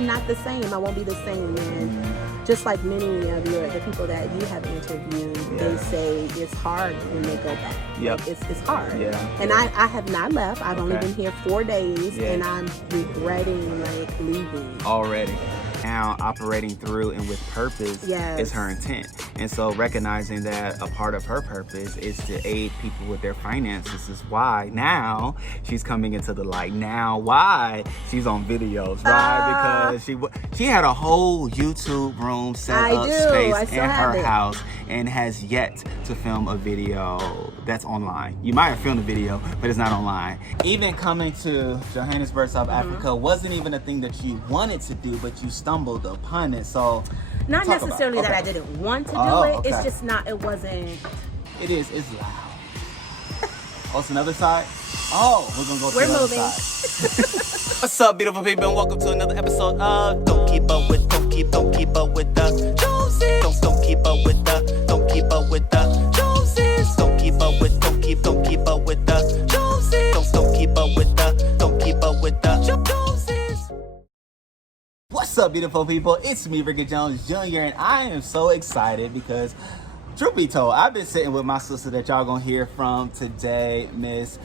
I'm not the same. I won't be the same. And just like many of the people that you have interviewed, they say it's hard when they go back. Yep. Like, it's hard. Yeah. And I have not left. I've only been here 4 days, and I'm regretting like leaving already. Now operating through and with purpose is her intent. And so recognizing that a part of her purpose is to aid people with their finances is why now she's coming into the light. Now why she's on videos, right? Because she had a whole YouTube room set up space in her house and has yet to film a video that's online. You might have filmed a video, but it's not online. Even coming to Johannesburg, South Africa wasn't even a thing that you wanted to do, but you stumbled upon it. So not necessarily that I didn't want to do it. It's just not, it wasn't. It's loud. Oh, it's another side? Oh, we're gonna go to the other side. What's up, beautiful people, and welcome to another episode of Don't Keep Up With the Joneses. Don't keep up with the Joneses. Don't keep up with the Joneses. Don't keep up with the Joneses. Don't keep up with the Joneses. What's up, beautiful people? It's me, Rickey Jones Jr., and I am so excited because, truth be told, I've been sitting with my sister that y'all gonna hear from today, Miss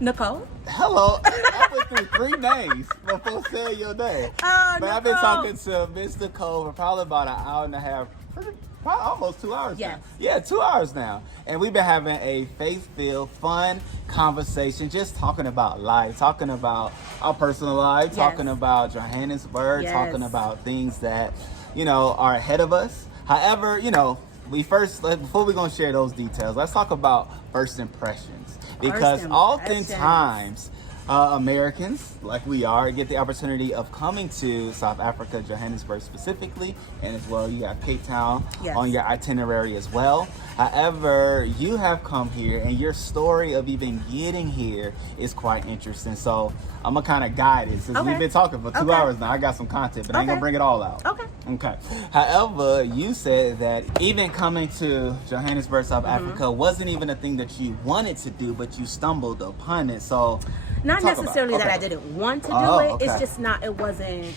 Nicole. Hello. I went through 3 names before saying your name. But Nicole. I've been talking to Miss Nicole for probably about an hour and a half, probably almost 2 hours now. Yeah, 2 hours now. And we've been having a faith-filled, fun conversation, just talking about life, talking about our personal life, talking about Johannesburg, talking about things that, are ahead of us. However, before we're going to share those details, let's talk about first impressions. Because oftentimes, Americans, like we are, get the opportunity of coming to South Africa, Johannesburg specifically, and as well, you got Cape Town on your itinerary as well. However, you have come here, and your story of even getting here is quite interesting. So I'm gonna kind of guide it since we've been talking for 2 hours now. I got some content, but I ain't gonna bring it all out. Okay. However, you said that even coming to Johannesburg, South Africa, wasn't even a thing that you wanted to do, but you stumbled upon it. So. Not necessarily that I didn't want to do it. It's just not, it wasn't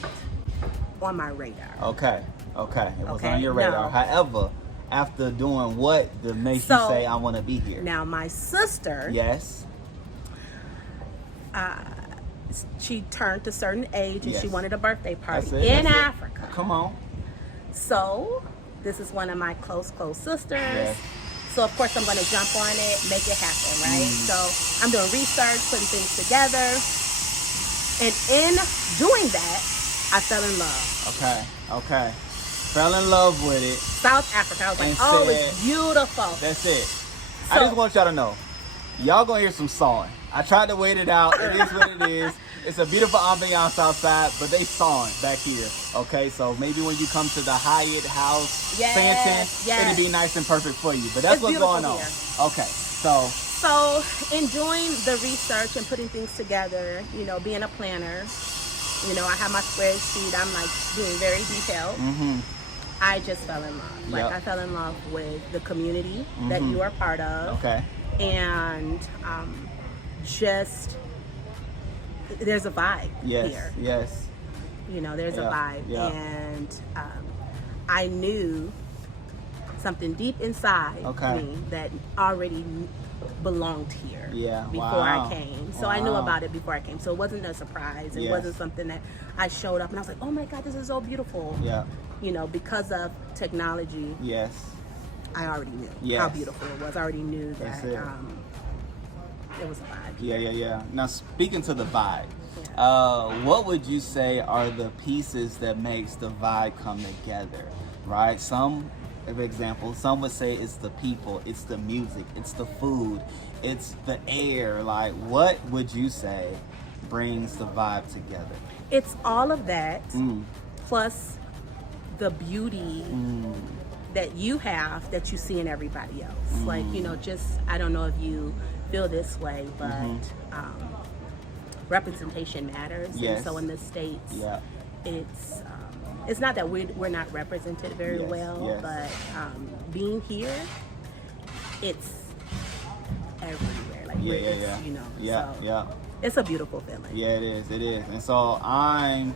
on my radar. Okay. It wasn't on your radar. No. However, after doing what makes you say, I want to be here? Now, my sister. Yes. She turned a certain age and she wanted a birthday party in Africa. Come on. So, this is one of my close sisters. Yes. So, of course, I'm going to jump on it, make it happen, right? So, I'm doing research, putting things together. And in doing that, I fell in love. Okay. Fell in love with it. South Africa. I was like, it's beautiful. That's it. So, I just want y'all to know, y'all going to hear some sawing. I tried to wait it out. It is what it is. It's a beautiful ambiance outside, but they sawing back here. Okay, so maybe when you come to the Hyatt House, Santon, it'll be nice and perfect for you. But that's what's going on. Okay, so in doing the research and putting things together, being a planner, I have my spreadsheet. I'm like being very detailed. I just fell in love. Like I fell in love with the community that you are part of. Okay, and just. There's a vibe here. Yes. There's a vibe. And I knew something deep inside me that already belonged here before I came. So I knew about it before I came. So it wasn't a surprise. It wasn't something that I showed up and I was like, oh my God, this is so beautiful. Because of technology. Yes. I already knew how beautiful it was. I already knew that it was a vibe. Yeah. Now, speaking to the vibe, what would you say are the pieces that makes the vibe come together, right? For example, some would say it's the people, it's the music, it's the food, it's the air. Like, what would you say brings the vibe together? It's all of that, plus the beauty that you have that you see in everybody else. Like, I don't know if you feel this way, but representation matters. And so in the States, it's not that we're not represented very well, but being here, it's everywhere. Like It's a beautiful feeling. Yeah, it is. It is. And so I'm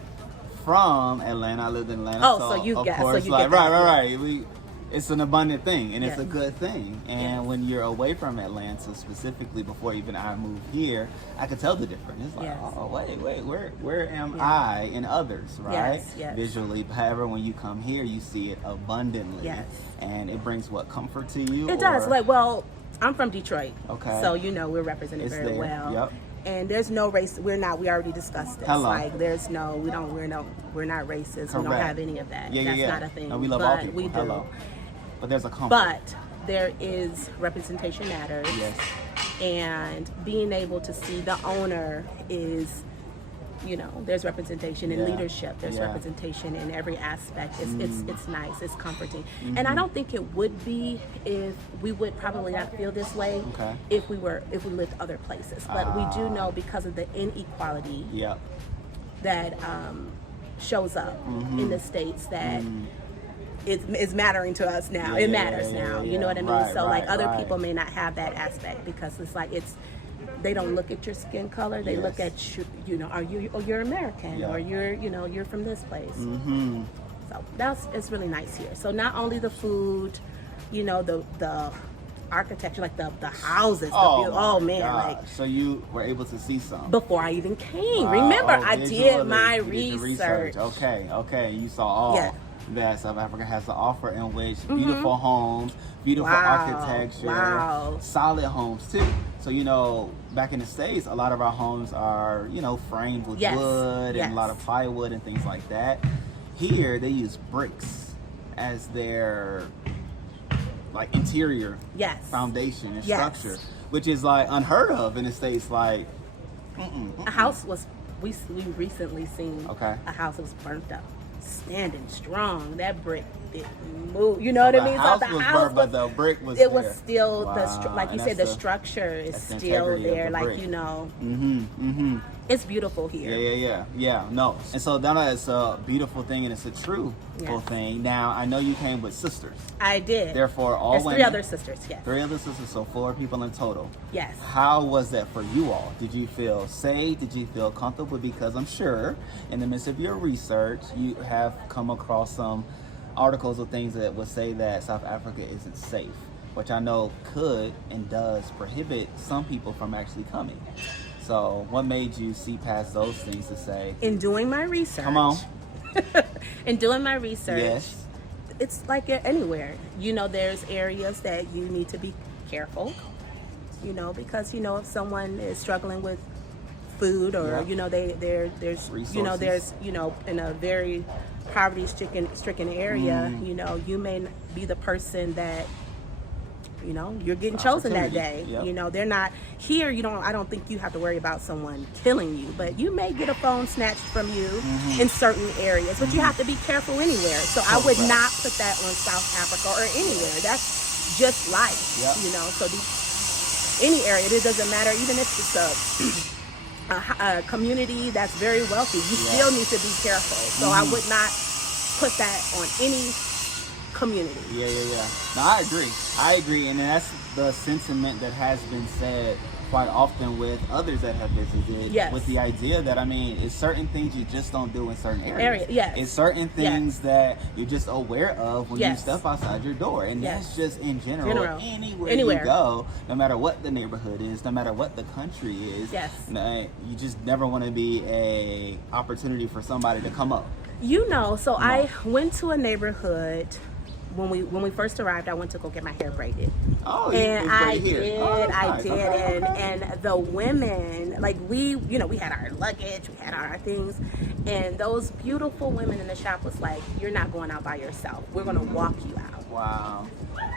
from Atlanta. I lived in Atlanta. Oh, so you get like, that. Right. It's an abundant thing, and it's a good thing. And when you're away from Atlanta, specifically before even I moved here, I could tell the difference. It's like, oh, wait, where am I and others, right? Yes. Visually. However, when you come here, you see it abundantly. Yes. And it brings what, comfort to you? It does. Like, well, I'm from Detroit. Okay. So, we're represented very well. Yep. And there's no race. We already discussed this. Hello. Like, there's no, we're not racist. Correct. We don't have any of that. That's not a thing. No, we love all people. We do. Hello. But there's a comfort. But there is representation matters. Yes. And being able to see the owner is, there's representation in leadership. There's representation in every aspect. It's nice. It's comforting. Mm-hmm. And I don't think it would be if we would probably not feel this way if we lived other places. But we do know because of the inequality that shows up in the States that it's mattering to us now. It matters now. You know what I mean? Right, so like other right. people may not have that aspect because it's like they don't look at your skin color. They look at you. You're American or you're from this place. Mm-hmm. So it's really nice here. So not only the food, the architecture, like the houses. Oh man! God. Like so you were able to see some before I even came. Wow. Remember, I did my research. Okay. You saw all that South Africa has to offer, in which beautiful homes, beautiful architecture, solid homes too. So back in the States, a lot of our homes are framed with wood and a lot of plywood and things like that. Here they use bricks as their like interior foundation and structure, which is like unheard of in the States. Like a house was we recently seen a house that was burnt up, standing strong. That brick didn't move. You know what I mean? So the house was burnt, but the brick was there. It was still like you said, the structure is still there. Like it's beautiful here. Yeah. No, and so that's a beautiful thing, and it's a true thing. Now I know you came with sisters. I did. Therefore, all There's women. 3 other sisters. Yes. 3 other sisters, so 4 people in total. Yes. How was that for you all? Did you feel safe? Did you feel comfortable? Because I'm sure in the midst of your research, you have come across some articles or things that would say that South Africa isn't safe, which I know could and does prohibit some people from actually coming. So what made you see past those things to say? In doing my research. Come on. In doing my research. Yes. It's like anywhere. There's areas that you need to be careful, because, if someone is struggling with food or, there's resources. There's, in a very poverty-stricken area, you may be the person that, you're getting chosen that day. Yep. They're not here. I don't think you have to worry about someone killing you, but you may get a phone snatched from you in certain areas, but you have to be careful anywhere. So I would not put that on South Africa or anywhere. That's just life, so any area, it doesn't matter, even if it's a community that's very wealthy, you still need to be careful. So I would not put that on any community. Yeah. No, I agree, and that's the sentiment that has been said quite often with others that have visited. With the idea that it's certain things you just don't do in certain areas. It's certain things that you're just aware of when you step outside your door, and that's just in general. Anywhere you go, no matter what the neighborhood is, no matter what the country is. You just never want to be a opportunity for somebody to come up. So I went to a neighborhood. When we first arrived, I went to go get my hair braided. Oh, and I did, Okay. and the women, like we had our luggage, we had our things, and those beautiful women in the shop was like, "You're not going out by yourself. We're going to walk you out." Wow.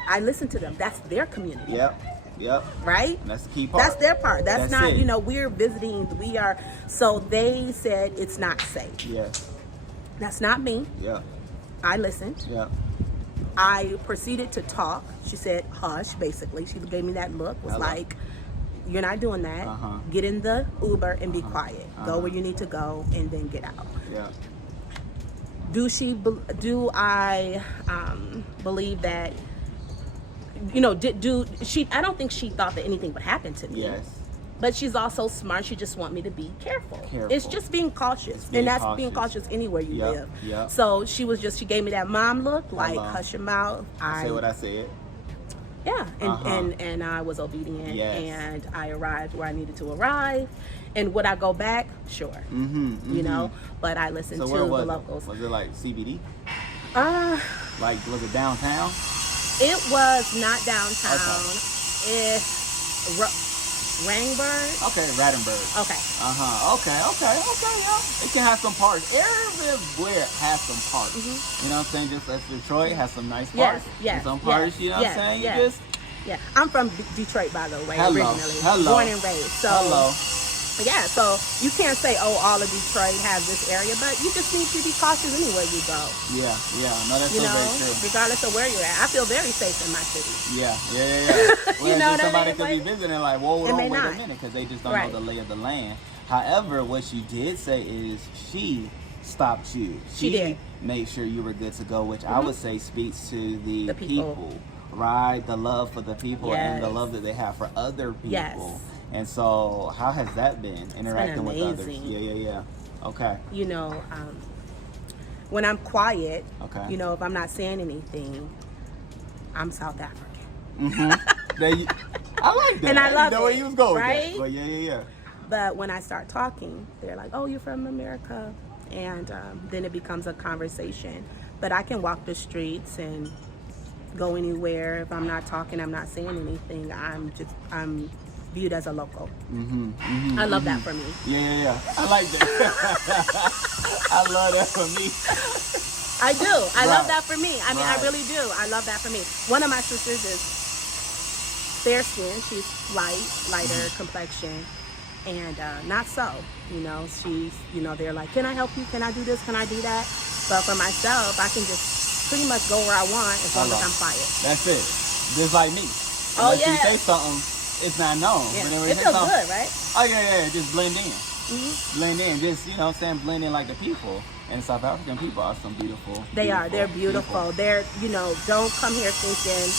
I listened to them. That's their community. Yep. Right? And that's the key part. That's their part. That's not, it. We're visiting. So they said it's not safe. Yes. That's not me. Yeah. I listened. Yeah. I proceeded to talk. She said, hush, basically. She gave me that look. Was like, you're not doing that. Get in the Uber and be quiet. Go where you need to go and then get out. Yeah. Do I believe that, I don't think she thought that anything would happen to me. Yes. But she's also smart. She just want me to be careful. It's just being cautious. And that's being cautious anywhere you live. Yep. So she gave me that mom look, like, hush your mouth. I say what I said. Yeah, and I was obedient, and I arrived where I needed to arrive. And would I go back? Sure. You know, but I listened to the locals. Was it like CBD? Like, was it downtown? It was not downtown. Okay. Rangburg? Okay, Rattenburg. Okay. Okay, yeah. It can have some parks. Everywhere has some parks. You know what I'm saying? Just as Detroit has some nice parks. Yes. Some parks, you know what I'm saying? Yes. Yeah. I'm from Detroit, by the way, originally. Born and raised. So, yeah, so you can't say, oh, all of Detroit has this area, but you just need to be cautious anywhere you go. Yeah. No, that's so very true. Regardless of where you're at. I feel very safe in my city. Yeah. Well, you know what somebody I mean? could be visiting like, whoa, wait a minute, because they just don't know the lay of the land. However, what she did say is she stopped you. She did. Made sure you were good to go, which I would say speaks to the people. Right? The love for the people and the love that they have for other people. Yes. And so, how has that been, interacting with others? Yeah. Okay. You know, when I'm quiet, you know, if I'm not saying anything, I'm South African. I like that. And I love it. Where you was going right? But yeah. But when I start talking, they're like, oh, you're from America. And then it becomes a conversation. But I can walk the streets and go anywhere. If I'm not talking, I'm not saying anything. I'm viewed as a local. I love that for me. Yeah. I like that. I love that for me. I do. I love that for me. I mean, I really do. I love that for me. One of my sisters is fair skin. She's lighter complexion, and not so. You know, she's, you know, they're like, can I help you? Can I do this? Can I do that? But for myself, I can just pretty much go where I want as long as I'm quiet. That's it. Just like me. Unless you say something, it's not known. Yeah. It feels good, right? Oh, yeah. Just blend in. Blend in. Just, you know what I'm saying, blend in like the people. And South African people are some beautiful. They are. They're beautiful. They're, you know, don't come here thinking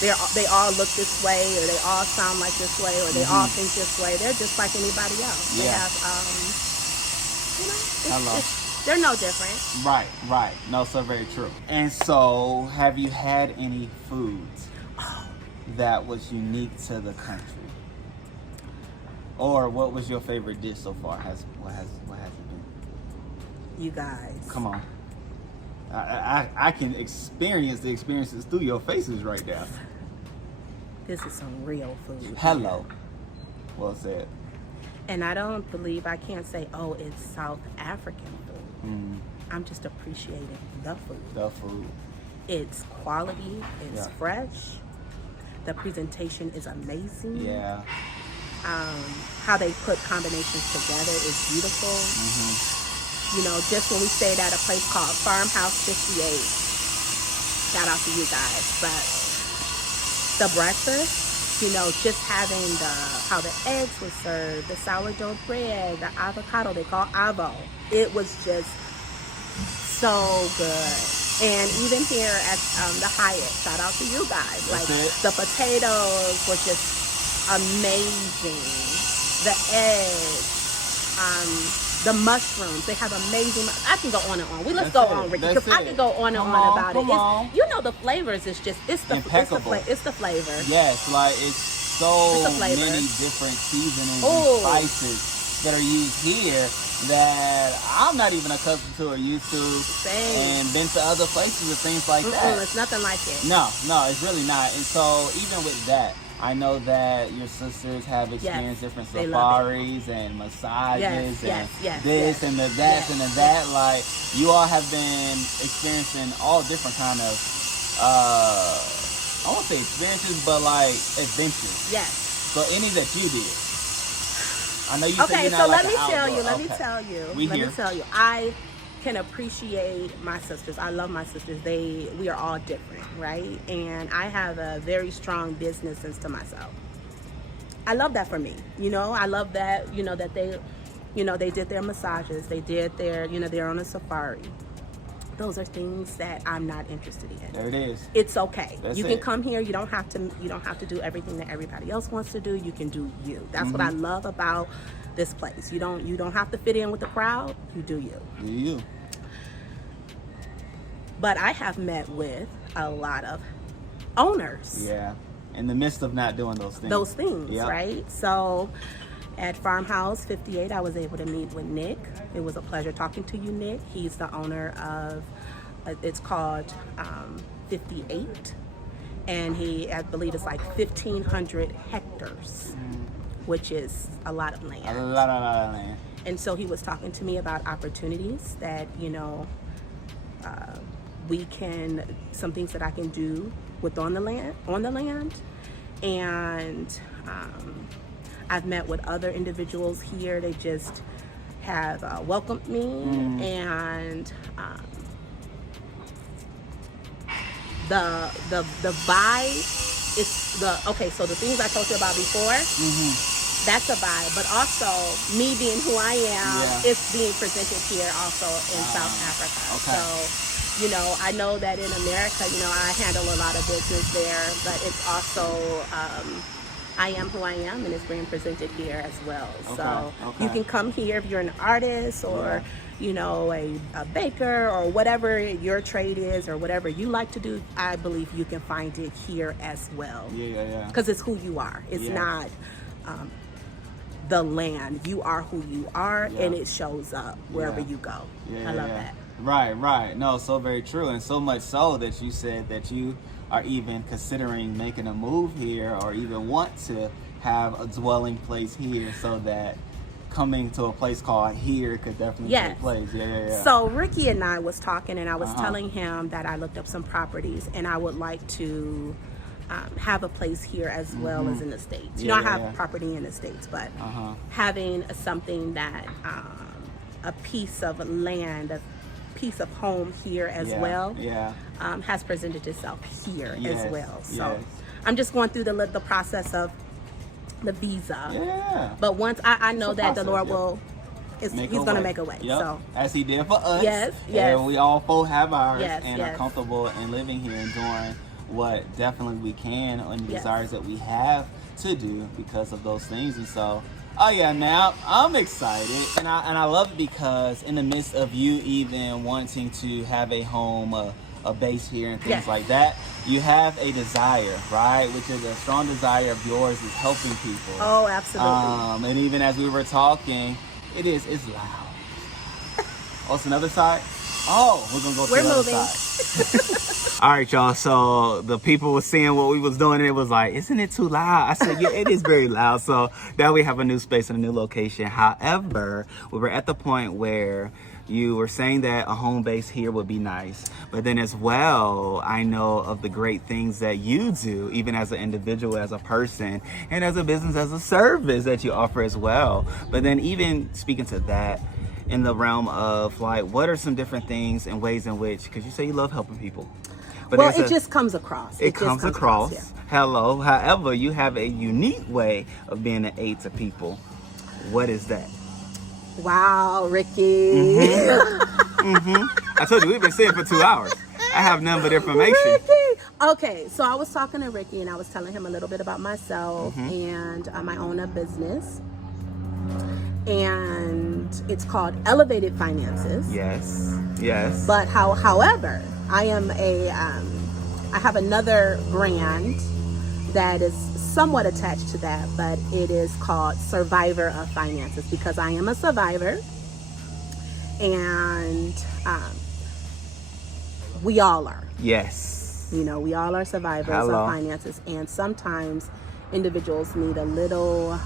they all look this way, or they all sound like this way, or they all think this way. They're just like anybody else. They have, you know, they're no different. Right. No, so very true. And so, have you had any foods that was unique to the country? Or what was your favorite dish so far? What has it been? You guys. Come on. I can experience the experiences through your faces right now. This is some real food. Hello. Well said. And I can't say, oh, it's South African food. I'm just appreciating the food. It's quality. It's fresh. The presentation is amazing. Yeah. How they put combinations together is beautiful. You know, just when we stayed at a place called Farmhouse 58, shout out to you guys. But the breakfast, you know, just having how the eggs were served, the sourdough bread, the avocado, they call avo. It was just so good. And even here at the Hyatt, shout out to you guys. The potatoes were just amazing. The eggs, the mushrooms, they have amazing. I can go on and on. Let's go on, Ricky, because I can go on and on about it. You know, the flavors is just it's the flavor. Yes, like it's so many different seasonings and spices that are used here that I'm not even accustomed to or used to. Same. And been to other places and things like that. It's nothing like it. No, it's really not. And so even with that, I know that your sisters have experienced different safaris and massages and this and the that and the that. Like, you all have been experiencing all different kind of, I won't say experiences, but like adventures. Yes. So any that you did. I know you said you're so not let like me an tell you. outdoor. Let me tell you. I can appreciate my sisters. I love my sisters. We are all different, right? And I have a very strong business sense to myself. I love that for me. You know, I love that, you know, that they did their massages. They did they're on a safari. those are things that I'm not interested in. There it is. It's okay. That's you it. can come here. You don't have to do everything that everybody else wants to do. You can do you. That's what I love about this place. You don't have to fit in with the crowd. You do you. Do you. But I have met with a lot of owners. Yeah. In the midst of not doing those things. Yep. Right? So at Farmhouse 58, I was able to meet with Nick. It was a pleasure talking to you, Nick. He's the owner of, it's called 58. And I believe it's like 1,500 hectares, which is a lot of land. A lot of land. And so he was talking to me about opportunities that, some things that I can do on the land. And I've met with other individuals here. They just have welcomed me, and the vibe is so the things I told you about before, that's a vibe, but also me being who I am, it's being presented here also in South Africa. Okay. So I know that in America, I handle a lot of business there, but it's also, I am who I am, and it's being presented here as well. So you can come here if you're an artist or, a baker or whatever your trade is or whatever you like to do. I believe you can find it here as well. Yeah. Because it's who you are. It's not the land. You are who you are, and it shows up wherever you go. I love that. Right. No, so very true. And so much so that you said that you are even considering making a move here or even want to have a dwelling place here so that coming to a place called here could definitely take place. Yeah. So Rickey and I was talking, and I was telling him that I looked up some properties and I would like to have a place here as well as in the States. I have property in the States, but having something that, a piece of land, a piece of home here as well has presented itself here as well. So I'm just going through the process of the visa. But once I know that the Lord will, he's going to make a way. So as he did for us. Yes. And we all four have ours and are comfortable in living here and doing what definitely we can and the desires that we have to do because of those things. And so now I'm excited, and I love it because in the midst of you even wanting to have a home, a base here and things like that, you have a desire, right? Which is a strong desire of yours is helping people. Oh, absolutely. And even as we were talking, it's loud. Oh, it's another side? Oh, we're gonna go to the other side. All right, y'all. So the people were seeing what we was doing, and it was like, isn't it too loud? I said, yeah, it is very loud. So now we have a new space and a new location. However, we were at the point where you were saying that a home base here would be nice. But then as well, I know of the great things that you do, even as an individual, as a person, and as a business, as a service that you offer as well. But then even speaking to that, in the realm of like, what are some different things and ways in which, because you say you love helping people. But well, it just comes across. It comes across. Hello. However, you have a unique way of being an aid to people. What is that? Wow, Rickey. I told you, we've been sitting for 2 hours. I have none but information. Rickey. Okay, so I was talking to Rickey and I was telling him a little bit about myself and I own a business. And it's called Elevated Finances. Yes. But however, I have another brand that is somewhat attached to that, but it is called Survivor of Finances because I am a survivor, and we all are. Yes. We all are survivors of finances, and sometimes individuals need a little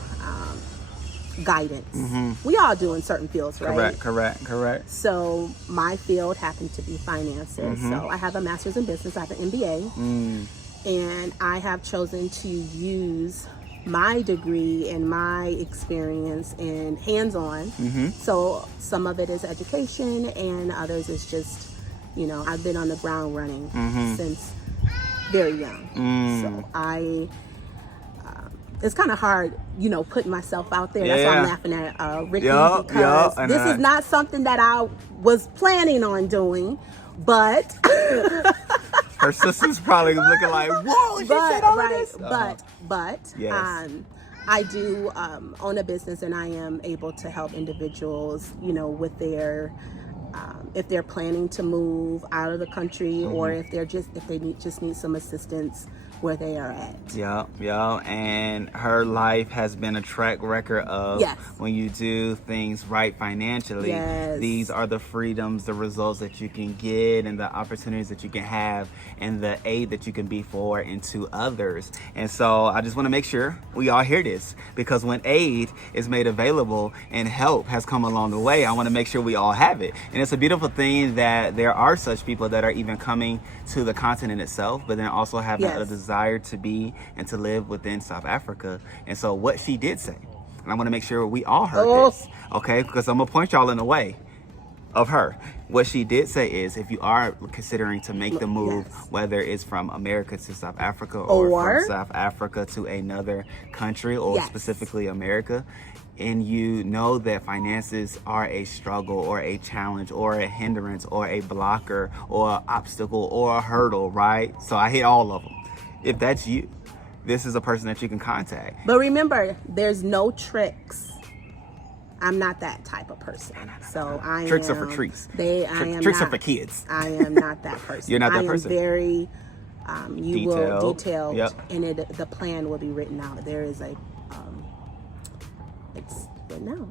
guidance. We all do in certain fields, right? Correct. So my field happened to be finances. So I have a master's in business, I have an MBA, and I have chosen to use my degree and my experience and hands-on. So some of it is education and others is just, I've been on the ground running since very young. So it's kind of hard, putting myself out there. That's why I'm laughing at Rickey because this is not something that I was planning on doing But her sister's probably looking like, whoa, she said all this. But yes. I do own a business, and I am able to help individuals, you know, with their if they're planning to move out of the country, or if they need some assistance where they are at. Yeah. And her life has been a track record of when you do things right financially, these are the freedoms, the results that you can get, and the opportunities that you can have, and the aid that you can be for into others. And so I just want to make sure we all hear this, because when aid is made available and help has come along the way, I want to make sure we all have it. And it's a beautiful thing that there are such people that are even coming to the continent itself, but then also having a desire to be and to live within South Africa. And so what she did say, and I want to make sure we all heard this, okay, because I'm gonna point y'all in the way of her. What she did say is, if you are considering to make the move, whether it's from America to South Africa, or from South Africa to another country, or specifically America, and you know that finances are a struggle or a challenge or a hindrance or a blocker or an obstacle or a hurdle, right? So I hit all of them. If that's you, this is a person that you can contact. But remember, there's no tricks. I'm not that type of person. So tricks are for trees. Tricks are for kids. I am not that person. You're not that person. I am very detailed, and the plan will be written out. There is a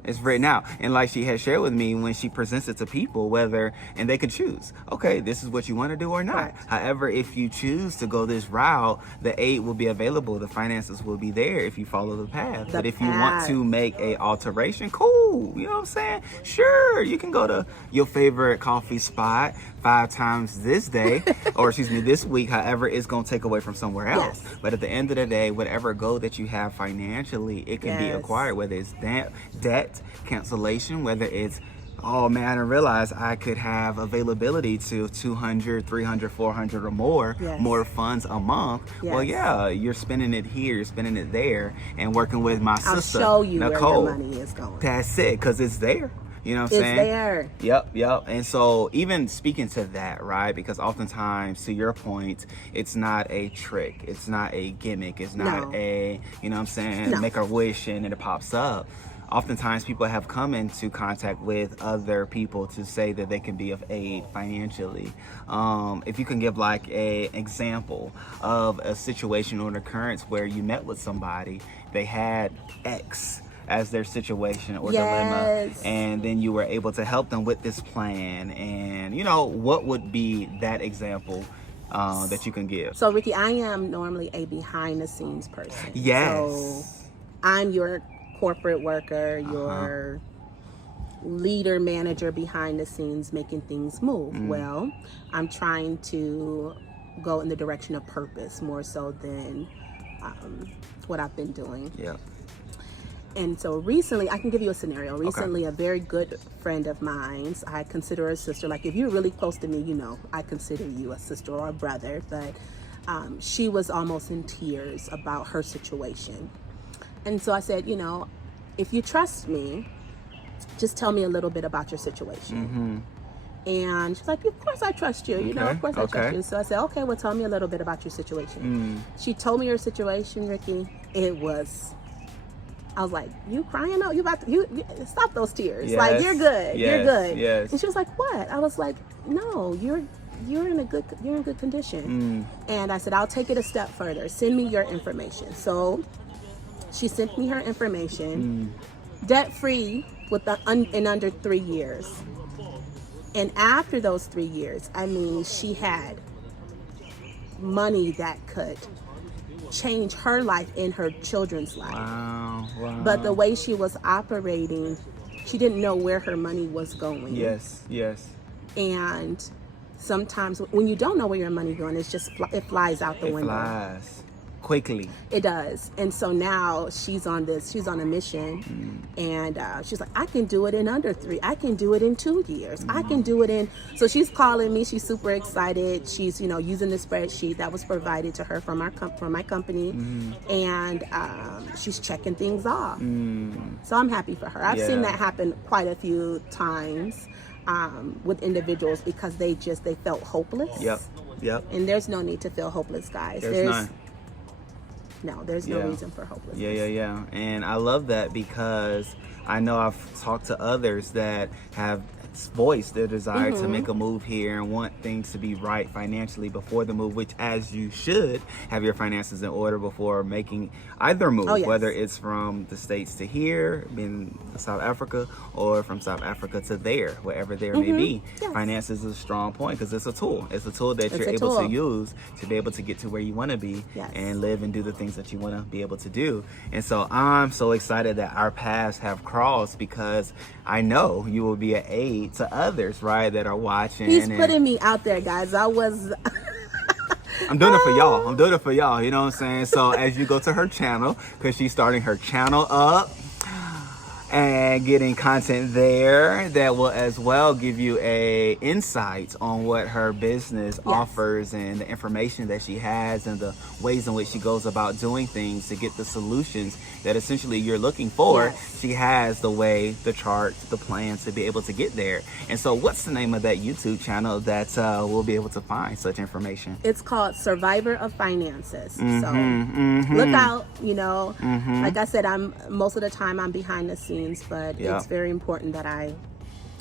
it's written out. And like she has shared with me, when she presents it to people, and they could choose, okay, this is what you want to do or not. Right. However, if you choose to go this route, the aid will be available, the finances will be there if you follow the path. But if you want to make a alteration, cool, you know what I'm saying? Sure, you can go to your favorite coffee spot 5 times this day, or this week. However, it's going to take away from somewhere else. But at the end of the day, whatever goal that you have financially, it can be acquired, whether it's debt cancellation, whether it's, oh man, I didn't realize I could have availability to 200, 300, 400 or more funds a month. Well, you're spending it here, you're spending it there, and working with my sister, I'll show you Nicole, where your money is going. That's it, because it's there. You know what I'm saying? It's there. Yep. And so even speaking to that, right? Because oftentimes, to your point, it's not a trick. It's not a gimmick. It's not a, you know what I'm saying, make a wish and it pops up. Oftentimes people have come into contact with other people to say that they can be of aid financially. If you can give like an example of a situation or an occurrence where you met with somebody, they had X as their situation or dilemma, and then you were able to help them with this plan, and you know, what would be that example that you can give? So Rickey, I am normally a behind the scenes person. So I'm your corporate worker, your leader, manager behind the scenes, making things move. Well, I'm trying to go in the direction of purpose more so than what I've been doing. And so recently, I can give you a scenario. Recently, a very good friend of mine, I consider her a sister. Like, if you're really close to me, you know, I consider you a sister or a brother. But she was almost in tears about her situation. And so I said, you know, if you trust me, just tell me a little bit about your situation. And she's like, of course I trust you. You know, of course I trust you. So I said, okay, well, tell me a little bit about your situation. She told me her situation, Rickey. I was like, you crying? No, you stop those tears. Like, you're good. You're good. And she was like, what? I was like, no, you're in good condition. And I said, I'll take it a step further. Send me your information. So she sent me her information, debt free in under 3 years. And after those 3 years, I mean, she had money that could change her life and her children's life. Wow. But the way she was operating, she didn't know where her money was going. Yes. And sometimes when you don't know where your money's going, it flies out the window. It flies quickly. It does. And so now she's on a mission, and she's like, I can do it in under 3. I can do it in 2 years. I can do it in. So she's calling me. She's super excited. She's, you know, using the spreadsheet that was provided to her from my company, and she's checking things off. So I'm happy for her. I've seen that happen quite a few times. with individuals because they felt hopeless. Yep. And there's no need to feel hopeless, guys. There's none. No, there's no reason for hopelessness. Yeah. And I love that because I know I've talked to others that have voiced their desire to make a move here and want things to be right financially before the move, which as you should have your finances in order before making either move, whether it's from the States to here, in South Africa, or from South Africa to there, wherever there may be. Finances is a strong point because it's a tool. It's a tool that you're able to use to be able to get to where you want to be and live and do the things that you want to be able to do. And so I'm so excited that our paths have crossed because I know you will be an aid to others, right, that are watching. He's putting me out there, guys. I'm doing it for y'all. I'm doing it for y'all. You know what I'm saying? So as you go to her channel, because she's starting her channel up and getting content there that will as well give you a insight on what her business offers and the information that she has and the ways in which she goes about doing things to get the solutions that essentially you're looking for. She has the way, the chart, the plan to be able to get there. And so what's the name of that YouTube channel that we'll be able to find such information? It's called Survivor of Finances. So look out, like I said, most of the time I'm behind the scenes, but it's very important that I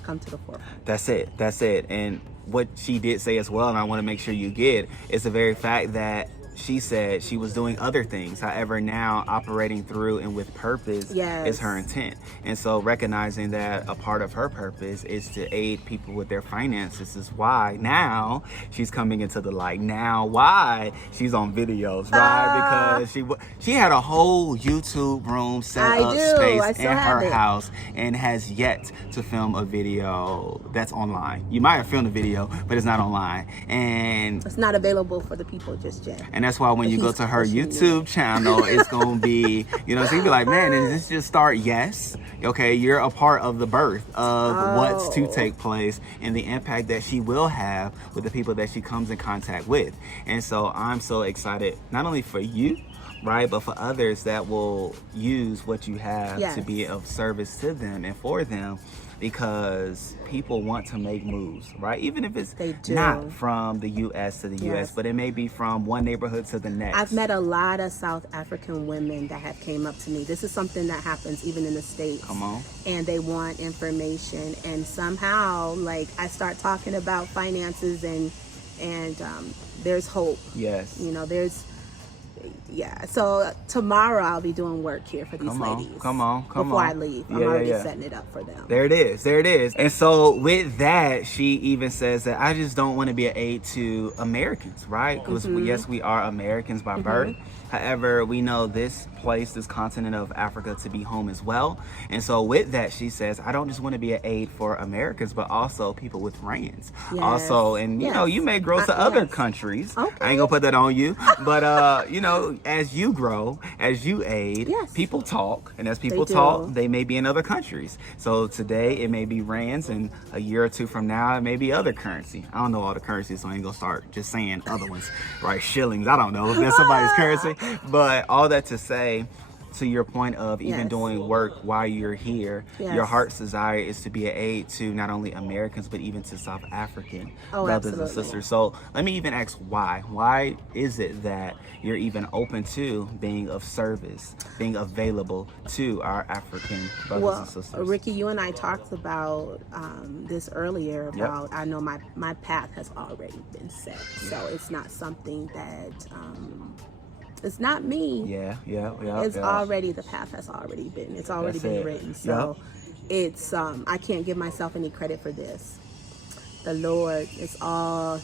come to the forefront. That's it. And what she did say as well, and I want to make sure you get, is the very fact that she said she was doing other things. However, now operating through and with purpose is her intent. And so recognizing that a part of her purpose is to aid people with their finances is why now she's coming into the light. Now why she's on videos, right? Because she had a whole YouTube room set up space in her house and has yet to film a video that's online. You might have filmed a video, but it's not online. And it's not available for the people just yet. And that's why when you go to her YouTube channel, it's going to be, so you can be like, man, did this just start? Yes. Okay, you're a part of the birth of what's to take place and the impact that she will have with the people that she comes in contact with. And so I'm so excited, not only for you, right, but for others that will use what you have to be of service to them and for them. Because people want to make moves, right? Even if it's not from the U.S. to the U.S., but it may be from one neighborhood to the next. I've met a lot of South African women that have came up to me. This is something that happens even in the States. Come on. And they want information. And somehow, I start talking about finances and there's hope. Yes. So tomorrow I'll be doing work here for these ladies. Come on. Before I leave, I'm already setting it up for them. There it is. And so with that, she even says that I just don't want to be an aid to Americans, right? Because yes, we are Americans by birth. However, we know this continent of Africa to be home as well. And so with that, she says, I don't just want to be an aid for Americans, but also people with rands. Also, and you may grow to other countries. Okay. I ain't gonna put that on you. But, as you grow, as you aid, people talk. And as people talk, they may be in other countries. So today it may be rands, and a year or two from now, it may be other currency. I don't know all the currencies, so I ain't gonna start just saying other ones, right? Shillings, I don't know if that's somebody's currency. But all that to say, to your point of even doing work while you're here, your heart's desire is to be an aid to not only Americans, but even to South African brothers and sisters. So let me even ask why. Why is it that you're even open to being of service, being available to our African brothers and sisters? Rickey, you and I talked about this earlier about, I know my path has already been set. So it's not something that... it's not me. It's already, the path has already been. It's already been written. So it's I can't give myself any credit for this. The Lord is all,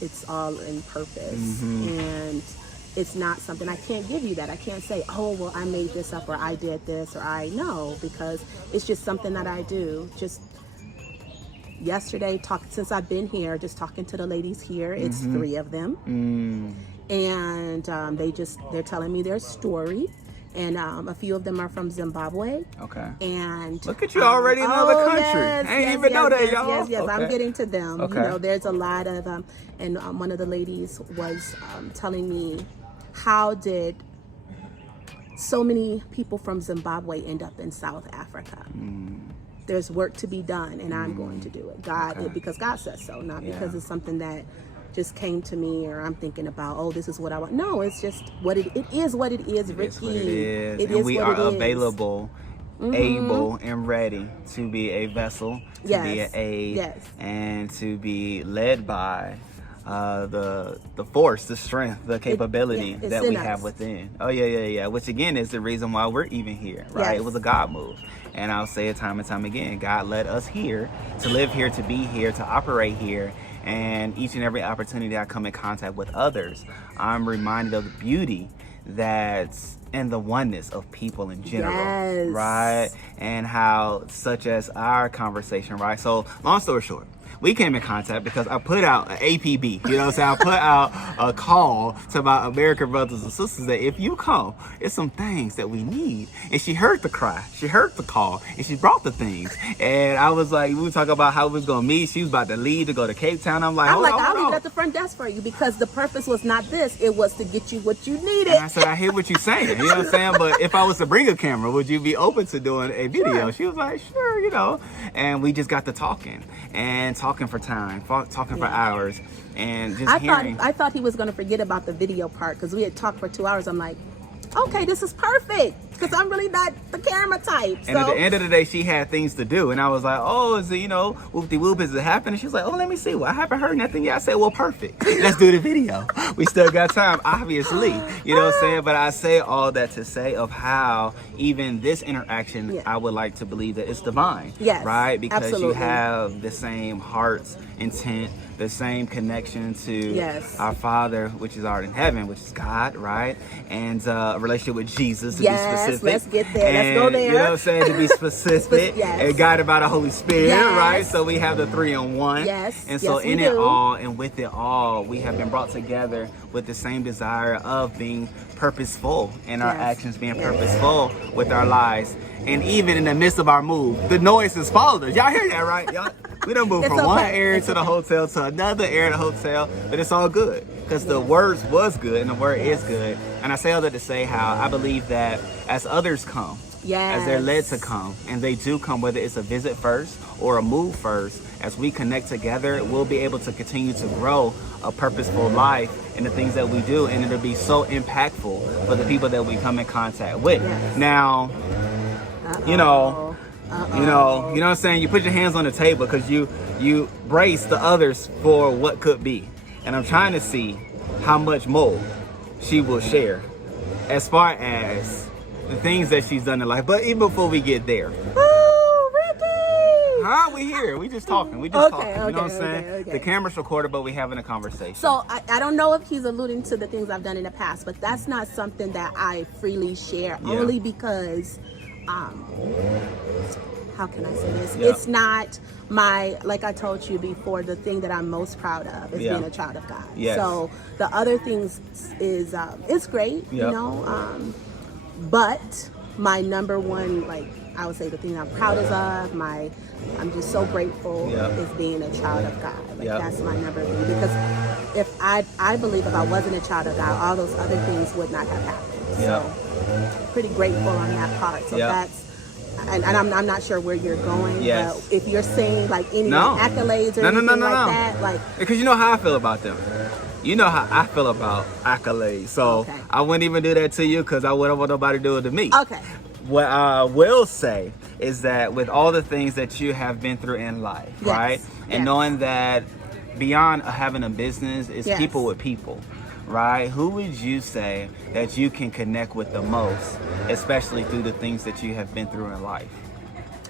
it's all in purpose. And it's not something, I can't give you that. I can't say, oh, well, I made this up, or I did this, or I know, because it's just something that I do. Just yesterday, since I've been here, just talking to the ladies here, it's 3 of them. And they're telling me their story. And a few of them are from Zimbabwe. Okay. And look at you already in another country. I didn't even know that, y'all. Yes. Okay. I'm getting to them. Okay. There's a lot of and one of the ladies was telling me, how did so many people from Zimbabwe end up in South Africa. There's work to be done, and I'm going to do it. Because God says so, not because it's something that just came to me or I'm thinking about, oh, this is what I want. No, it's just what it is what it is, Rickey. It is. And we are available, able, and ready to be a vessel, to be an aid, and to be led by the force, the strength, the capability that we have within. Oh yeah. Which again is the reason why we're even here, right? It was a God move. And I'll say it time and time again, God led us here to live here, to be here, to operate here. And each and every opportunity I come in contact with others, I'm reminded of the beauty that's in the oneness of people in general, right? And how, such as our conversation, right? So long story short, we came in contact because I put out an APB, you know what I'm saying? I put out a call to my American brothers and sisters that if you come, it's some things that we need. And she heard the cry, she heard the call, and she brought the things. And I was like, we were talking about how we was gonna meet. She was about to leave to go to Cape Town. I'm like, I'll leave it at the front desk for you because the purpose was not this, it was to get you what you needed. And I said, I hear what you're saying, you know what I'm saying? But if I was to bring a camera, would you be open to doing a video? Sure. She was like, sure, you know. And we just got to talking for time, talking for hours, and just I thought he was going to forget about the video part because we had talked for 2 hours. I'm like, okay, this is perfect because I'm really not the camera type. And at the end of the day, she had things to do, and I was like, oh, is it, you know, whoop-de-whoop, is it happening? She was like, oh, let me see. Well, I haven't heard nothing yet. I said, well, perfect. Let's do the video. We still got time, obviously. You know what I'm saying? But I say all that to say of how even this interaction, I would like to believe that it's divine. Yes, right? Because absolutely. You have the same heart's intent, the same connection to our Father, which is art in heaven, which is God, right? And a relationship with Jesus, to be specific. Let's get there. Let's go there. You know what I'm saying? To be specific. And guided by the Holy Spirit, right? So we have the 3-in-1. And so in it all and with it all, we have been brought together with the same desire of being purposeful in our actions, being purposeful with our lives. And even in the midst of our move, the noise has followed us. Y'all hear that, right? Y'all, we done moved from one area to the hotel to another area to the hotel, but it's all good because the words was good and the word is good. And I say all that to say how I believe that as others come, as they're led to come, and they do come, whether it's a visit first or a move first, as we connect together, we'll be able to continue to grow a purposeful life in the things that we do, and it'll be so impactful for the people that we come in contact with. Now, you know what I'm saying? You put your hands on the table because you brace the others for what could be. And I'm trying to see how much more she will share as far as the things that she's done in life. But even before we get there. Woo, Rickey! Huh? We here. We just talking. You know what I'm saying? The camera's recorded, but we having a conversation. So I don't know if he's alluding to the things I've done in the past, but that's not something that I freely share only because how can I say this? It's not my, like I told you before, the thing that I'm most proud of is being a child of God. So the other things is it's great, you know, but my number one, like I would say the thing I'm proudest of, I'm just so grateful is being a child of God. Like that's my number one, because if I believe if I wasn't a child of God, all those other things would not have happened. So pretty grateful on that part. So that's, and I'm not sure where you're going, but if you're saying like any accolades or anything like that, like, because you know how I feel about them. You know how I feel about accolades. So I wouldn't even do that to you because I wouldn't want nobody to do it to me. What I will say is that with all the things that you have been through in life, right? And knowing that beyond having a business is people with people, right? Who would you say that you can connect with the most, especially through the things that you have been through in life?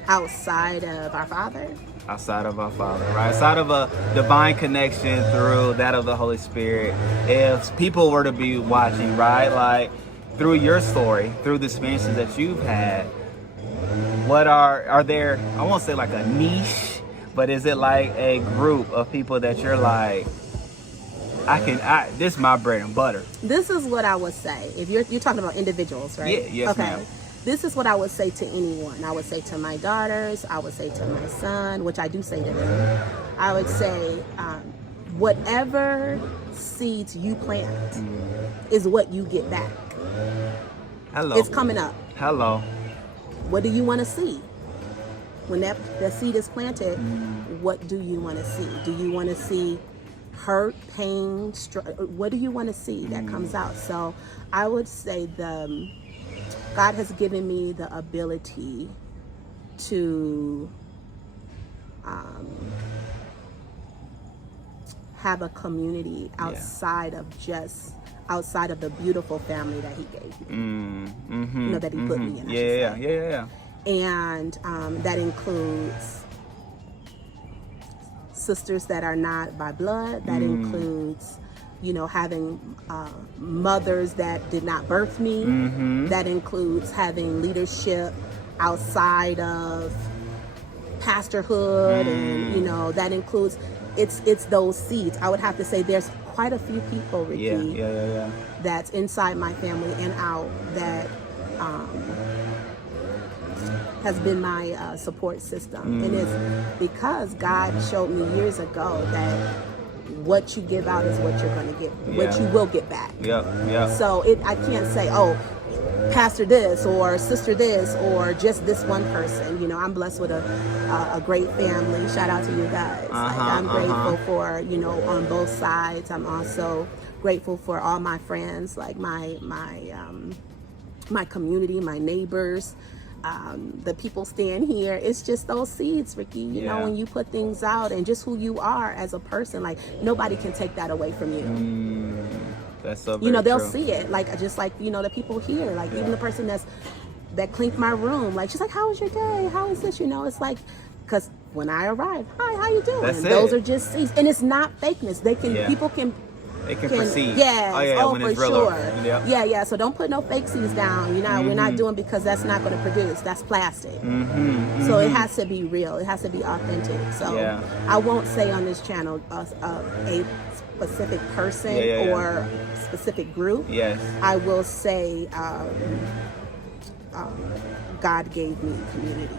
Outside of our Father? Outside of our Father, right? Outside of a divine connection through that of the Holy Spirit. If people were to be watching, right? Like through your story, through the experiences that you've had, what are there, I won't say like a niche, but is it like a group of people that you're like, this is my bread and butter? This is what I would say. If you're talking about individuals, right? Yes, ma'am. This is what I would say to anyone. I would say to my daughters, I would say to my son, which I do say to them. I would say, whatever seeds you plant is what you get back. Hello. It's coming up. Hello. What do you want to see? When that seed is planted, what do you want to see? Do you want to see hurt, pain, what do you want to see that comes out? So I would say God has given me the ability to have a community outside of the beautiful family that he gave me. You know, that he put me in. Yeah. And that includes sisters that are not by blood. That includes, you know, having mothers that did not birth me. That includes having leadership outside of pastorhood, and you know, that includes it's those seeds. I would have to say there's quite a few people, Rickey, that's inside my family and out that has been my support system. And it's because God showed me years ago that what you give out is what you're going to get, what you will get back. So I can't say, oh, pastor this or sister this or just this one person. You know, I'm blessed with a great family. Shout out to you guys. I'm grateful for, you know, on both sides. I'm also grateful for all my friends, like my community, my neighbors, the people staying here. It's just those seeds, Rickey. You know, when you put things out and just who you are as a person, like nobody can take that away from you. That's so you know, they'll true. see it, like just like, you know, the people here, like even the person that cleaned my room, like she's like, how was your day? How is this? You know, it's like, because when I arrived, hi, how you doing? Those are just seeds, and it's not fakeness. They can people can perceive. Yes, when for it's real sure. Yeah. So don't put no fake seeds down. You know, we're not doing, because that's not going to produce. That's plastic. So it has to be real. It has to be authentic. So I won't say on this channel a specific person or specific group. I will say God gave me community.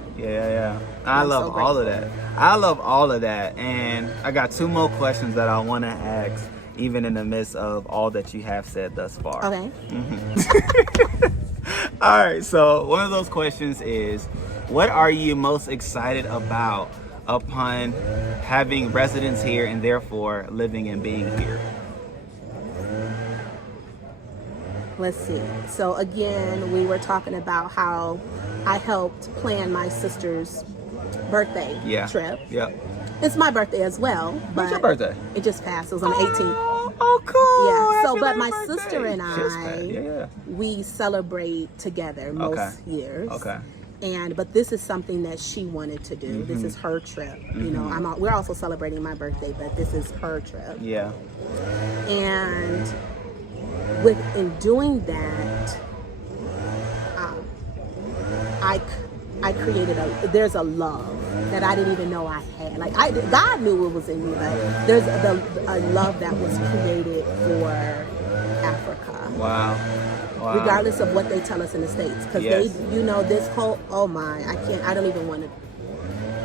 I love all of that. I love all of that. And I got two more questions that I want to ask, even in the midst of all that you have said thus far. Okay. All right, so one of those questions is, what are you most excited about upon having residence here and therefore living and being here? Let's see. So again, we were talking about how I helped plan my sister's birthday trip. It's my birthday as well. When's your birthday? It just passed. It was on the 18th. Oh, cool. Yeah. So, Happy but my birthday. sister and I, we celebrate together most years. But this is something that she wanted to do. This is her trip. You know, we're also celebrating my birthday, but this is her trip. And in doing that, I created there's a love that I didn't even know I had. Like God knew it was in me, but there's a love that was created for Africa. Wow. Regardless of what they tell us in the States, because they, you know, this whole, I don't even want to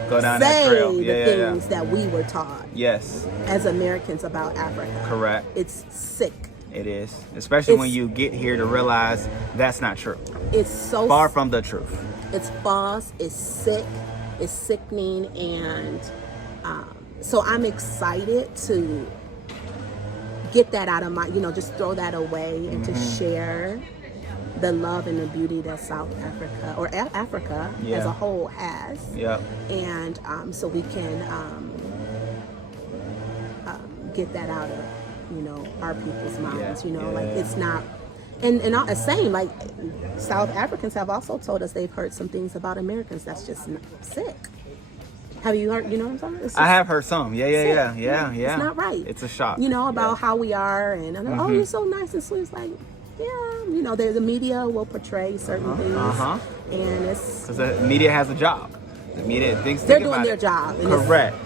go down that trail. The things that we were taught as Americans about Africa. Correct. It's sick. It is, especially when you get here to realize that's not true. It's so far from the truth. It's false. It's sick. It's sickening, and so I'm excited to get that out of my, you know, just throw that away and to share the love and the beauty that South Africa or Africa as a whole has. And so we can get that out of, you know, our people's minds. You know, like it's not. And the same, like South Africans have also told us they've heard some things about Americans that's just sick. Have you heard? You know what I'm saying? I have heard some. Yeah. It's not right. It's a shock. You know, about how we are, and I'm like, oh, you're so nice and sweet. It's like, you know, the media will portray certain things, and it's because the media has a job. The media thinks they're doing their job. Correct.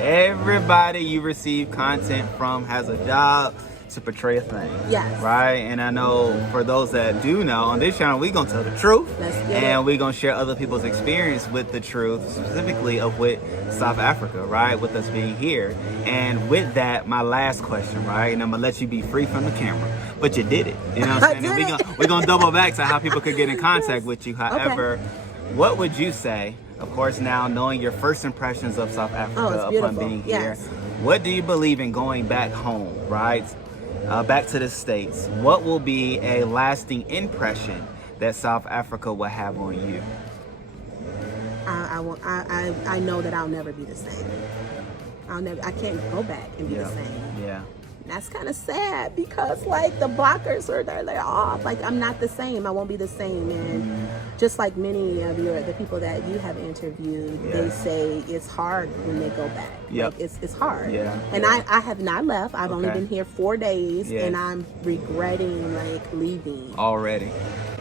Everybody you receive content from has a job. to portray a thing. Yes. Right? And I know for those that do know, on this channel, we're going to tell the truth. And we're going to share other people's experience with the truth, specifically of with South Africa, right? With us being here. And with that, my last question, right? And I'm going to let you be free from the camera. But you did it. You know what I'm saying? And we're going to double back to how people could get in contact with you. However, what would you say, of course, now knowing your first impressions of South Africa upon being here, what do you believe in going back home, right? Back to the States? What will be a lasting impression that South Africa will have on you? I know that I'll never be the same. I can't go back and be the same. Yeah. That's kind of sad because like the blockers they're off. Like I'm not the same. I won't be the same. And just like many of the people that you have interviewed, they say it's hard when they go back. Yep. Like it's hard. Yeah. And I have not left. I've only been here 4 days and I'm regretting like leaving. Already.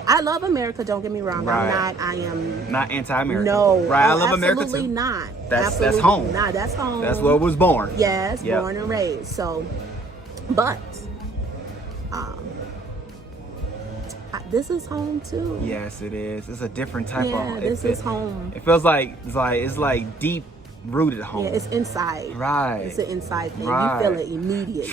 I love America, don't get me wrong. Right. I am not anti-American. No. Right, I love America too. Absolutely not. That's home. Not. That's home. That's where I was born. Yes, born and raised. So, but this is home too. Yes, it is. It's a different type of home. This is home. It feels like it's like deep rooted home. Yeah, it's inside. Right. It's an inside thing. Right. You feel it immediately.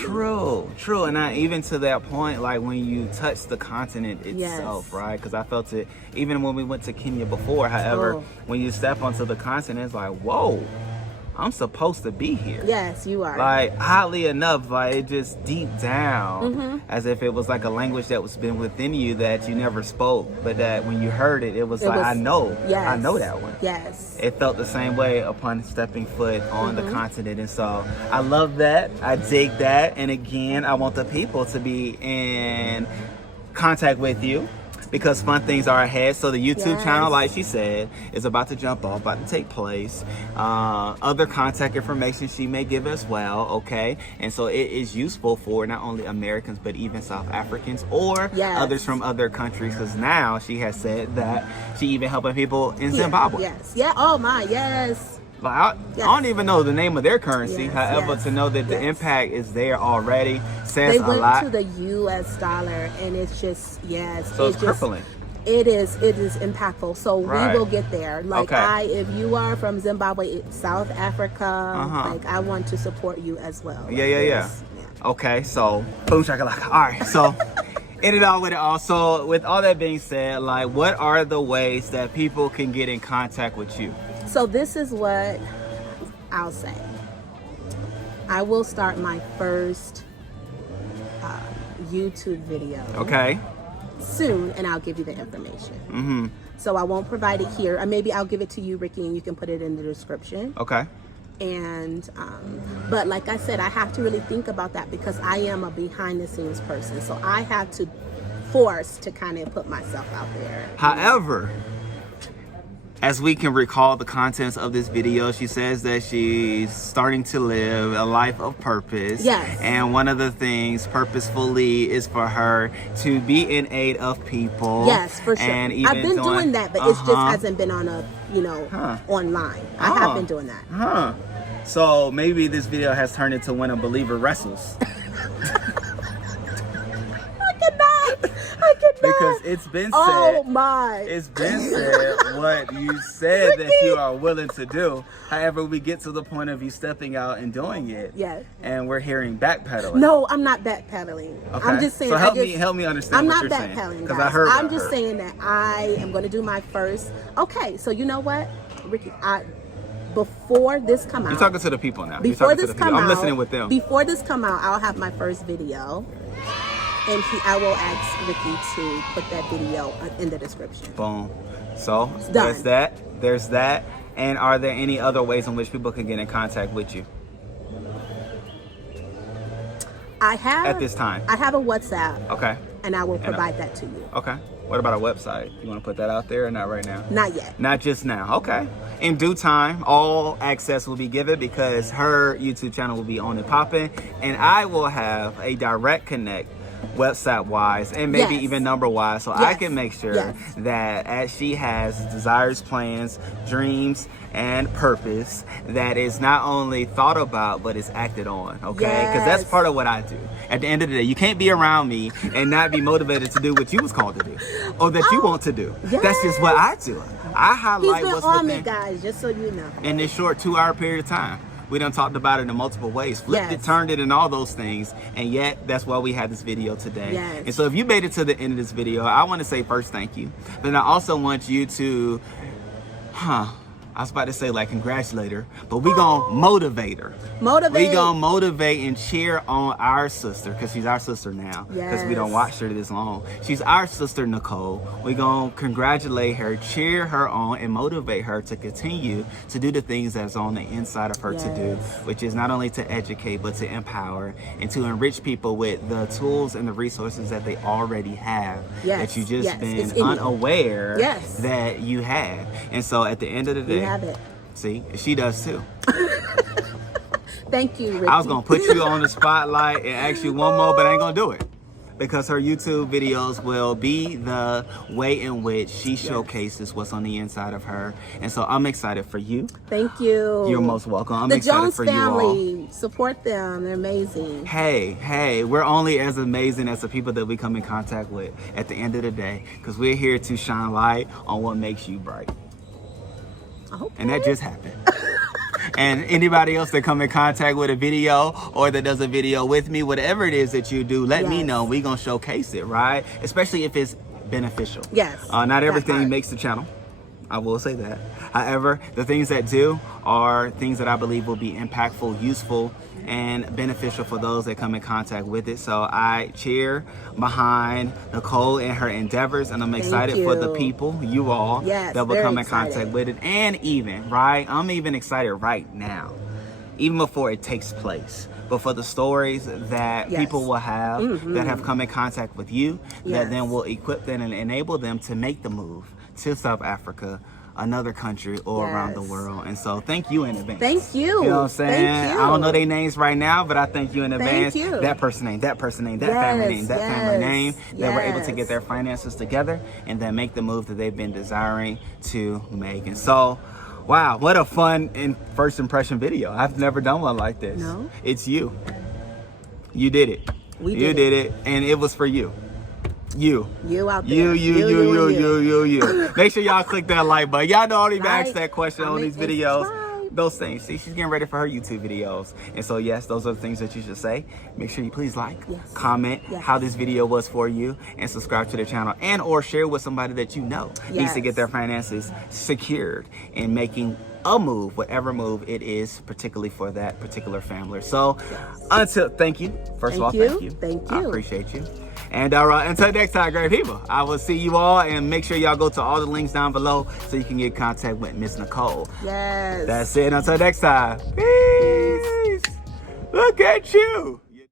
True. And even to that point, like when you touch the continent itself, right? Because I felt it even when we went to Kenya before. However, when you step onto the continent, it's like, whoa, I'm supposed to be here. Yes, you are. Like, oddly enough, like it just deep down, as if it was like a language that was been within you that you never spoke, but that when you heard it, it was like, I know that one. Yes. It felt the same way upon stepping foot on the continent. And so I love that. I dig that. And again, I want the people to be in contact with you, because fun things are ahead. So the YouTube channel, like she said, is about to jump off, about to take place. Other contact information she may give as well, okay? And so it is useful for not only Americans, but even South Africans or others from other countries, because now she has said that she even helping people in Zimbabwe. Yes. Yeah. Oh my, yes. Like, I don't even know the name of their currency. However, to know that the impact is there already says a lot. They went to the U.S. dollar, and it's just So it's crippling. It is impactful. So we will get there. Like if you are from Zimbabwe, South Africa, like I want to support you as well. Yeah. Okay, so boom shakalaka. All right, so. In it all with it all. So with all that being said, like what are the ways that people can get in contact with you? So this is what I'll say. I will start my first YouTube video. Okay. Soon, and I'll give you the information. So I won't provide it here. Or maybe I'll give it to you, Ricky, and you can put it in the description. Okay. And but like I said, I have to really think about that because I am a behind the scenes person, so I have to force to kind of put myself out there. However, as we can recall the contents of this video, she says that she's starting to live a life of purpose. Yes. And one of the things purposefully is for her to be in aid of people. Yes, for sure. And even I've been doing that, but it just hasn't been on a, online. I have been doing that. So maybe this video has turned into When a Believer Wrestles. I cannot. Because it's been said. Oh my. It's been said what you said that you are willing to do. However, we get to the point of you stepping out and doing it. Yes. And we're hearing backpedaling. No, I'm not backpedaling. Okay. I'm just saying. So help me understand. I'm what not you're backpedaling, because guys. I heard. I'm just saying that I am going to do my first. Okay, so you know what, Ricky, before this come out. You're talking to the people now. Before this come out, I'm listening with them. Before this come out, I'll have my first video. And I will ask Ricky to put that video in the description. Boom. So there's that. And are there any other ways in which people can get in contact with you? I have at this time. I have a WhatsApp. Okay. And I will provide that to you. Okay. What about a website? You want to put that out there or not right now? Not yet. Not just now. Okay. In due time, all access will be given because her YouTube channel will be on and popping, and I will have a direct connect website wise and maybe even number wise, so I can make sure that as she has desires, plans, dreams, and purpose, that is not only thought about but is acted on, okay? Because that's part of what I do. At the end of the day, you can't be around me and not be motivated to do what you was called to do or that you want to do. That's just what I do. I highlight what's on within me, guys, just so you know. In this short 2-hour period of time. We done talked about it in multiple ways, flipped it, turned it, and all those things, and yet that's why we have this video today. And so if you made it to the end of this video, I want to say first thank you, but I also want you to, I was about to say like congratulate her, but we gonna motivate her. We gonna motivate and cheer on our sister, because she's our sister now, because we don't watch her this long. She's our sister, Nicole. We gonna congratulate her, cheer her on, and motivate her to continue to do the things that's on the inside of her to do, which is not only to educate, but to empower and to enrich people with the tools and the resources that they already have, that you just been unaware that you have. And so at the end of the day, have it. See, she does too. Thank you, Rickey. I was gonna put you on the spotlight and ask you one more, but I ain't gonna do it, because her YouTube videos will be the way in which she showcases what's on the inside of her. And so I'm excited for you. Thank you. You're most welcome. I'm the excited Jones for family, you all. Support them. They're amazing. Hey, we're only as amazing as the people that we come in contact with at the end of the day, because we're here to shine light on what makes you bright. And that just happened. And anybody else that come in contact with a video or that does a video with me, whatever it is that you do, let me know. We're going to showcase it, right? Especially if it's beneficial. Not everything makes the channel. I will say that. However, the things that do are things that I believe will be impactful, useful, and beneficial for those that come in contact with it. So I cheer behind Nicole and her endeavors, and I'm excited for the people, you all, that will come in contact with it. And even, I'm even excited right now, even before it takes place, but for the stories that people will have that have come in contact with you, that then will equip them and enable them to make the move to South Africa, another country, or around the world. And so thank you in advance. Thank you. You know what I'm saying? I don't know their names right now, but I thank you in advance. That person name, that person name, that family name, that family name, that we're able to get their finances together and then make the move that they've been desiring to make. And so, wow, what a fun first impression video. I've never done one like this. No. It's you. You did it. You did it, and it was for you. You out there. You. Make sure y'all click that like button. Y'all know I don't even ask that question on these videos. Those things. See, she's getting ready for her YouTube videos. And so, yes, those are the things that you should say. Make sure you please like, comment how this video was for you, and subscribe to the channel, and or share with somebody that you know needs to get their finances secured in making a move, whatever move it is, particularly for that particular family. So, thank you. First of all, thank you. I appreciate you. And until next time, great people, I will see you all, and make sure y'all go to all the links down below so you can get in contact with Miss Nicole. That's it. Until next time. Peace. Look at you.